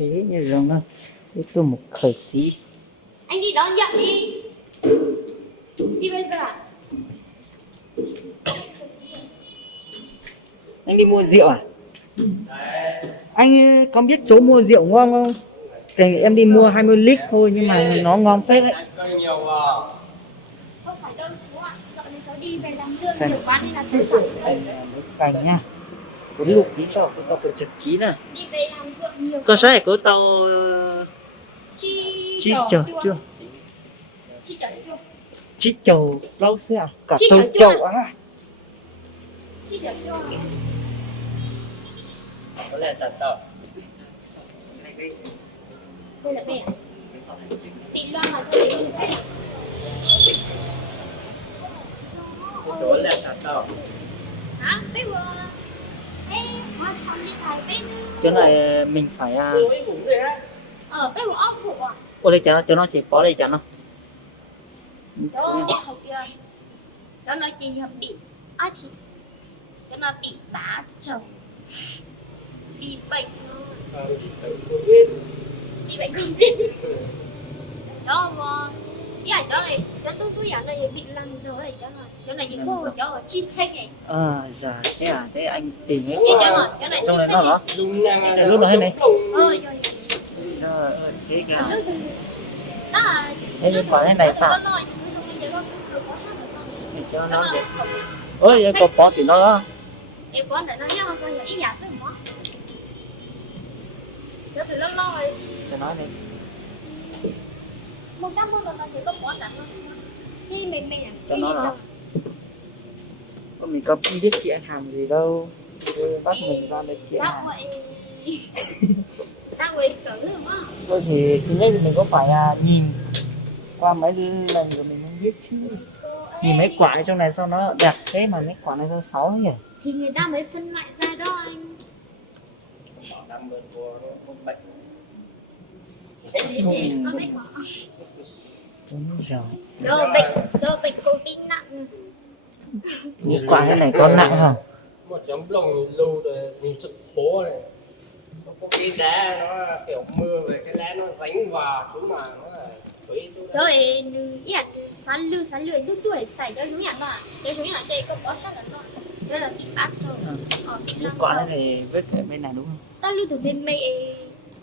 thế như rồi nó cái tôi một khởi gì Anh đi đón nhận đi. Đi bây giờ à? anh đi mua rượu à? Anh có biết chỗ mua rượu ngon không? Kể em đi mua 20 lít thôi nhưng mà nó ngon phết đấy. Không phải đâu chú ạ. Dạo này cháu đi về làm lương Xem. nhiều quá nên là cháu giảm. Cành nha. Có lục ký sao? Cái tàu có chật ký nè. Đi về làm ruộng nhiều. Có sai có tàu Chi chi chờ chưa? Chi chở chưa? Chi chầu lâu xưa à? Cả Chi chầu chở chưa? chầu à? Chi chở chưa? Có lẽ là tờ. Đây là bè. Tị loan mà cho đến đây. Có lẽ là tờ. Hả? Bây giờ em mà xong đi thầy bên Chỗ này mình phải ở bên một ông phụ à? Ô đây cho nó chỉ có đây cho nó. Đó, học kia. Đó nói chị hợp bị á chị. Đó là bị bá chồng. Bị bệnh bị bệnh Covid. Đó mà đó này, đó tôi giả này bị lăn rồi này, đó này những cô đó ở chít xanh này. Dạ thế à? Thế anh tìm cái Cái đó này trong chít này nó xanh này. hả? Lúc này này. Rồi. Thế kìa. Đó là Thế nhưng quả thế này sao? Để cho nó để. Ôi có bỏ thì nó đó. Em có để nó nhớ không có ý giả sức quá. Đó từ lâu lâu rồi. Cho nó đi. Một trăm con nó chỉ có bỏ đặt thôi. Khi mình làm Cho nó đó. Mình có biết kiện hàng gì đâu. Bắt mình ra để kiện sao hàng. vậy? Sao vậy cử đúng không? Thôi thì thứ nhất thì mình có phải nhìn qua mấy lần rồi mình mới biết chứ. Nhìn mấy quả ở trong này sao nó đẹp thế mà mấy quả này sao xấu nhỉ? Thì người ta mới phân loại ra đó anh. Đang mượn của nó không bệnh. Để có mấy quả. Đúng rồi. Đồ bệnh Covid nặng. Những quả cái này có nặng không? Một chấm lồng lưu rồi nhìn sực khố này. Nó có cái lá nó kiểu mưa về cái lá nó dính vào chú mà nó là quấy chú. Rồi nhận sáng lương lúc tuổi xảy cho chúng nhận mà. Để chúng nhận đây có bỏ sát là nó. Đây là bị bát rồi. Bị Những lăng quả rồi. này vết ở bên này đúng không? Ta lưu từ bên mây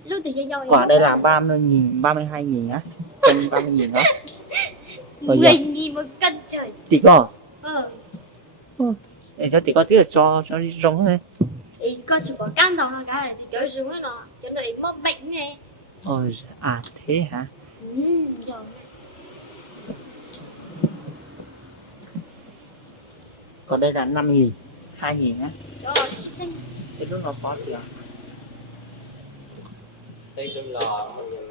lưu từ dây Quả đây là 30.000, 32.000 á. Cân 30.000 đó. Rồi giờ 10.000 một cân trời. tí có. Để cho tí có tí cho đi rong thôi. Thì con chỉ có can đầu là cái thì kiểu gì mới nó cho nó mắc bệnh nè. Ôi thế hả? Rồi. Còn đây là 5.000, 2.000 á. Đó chị xinh. Cái lúc nó có thì Xây cái lò mà nhìn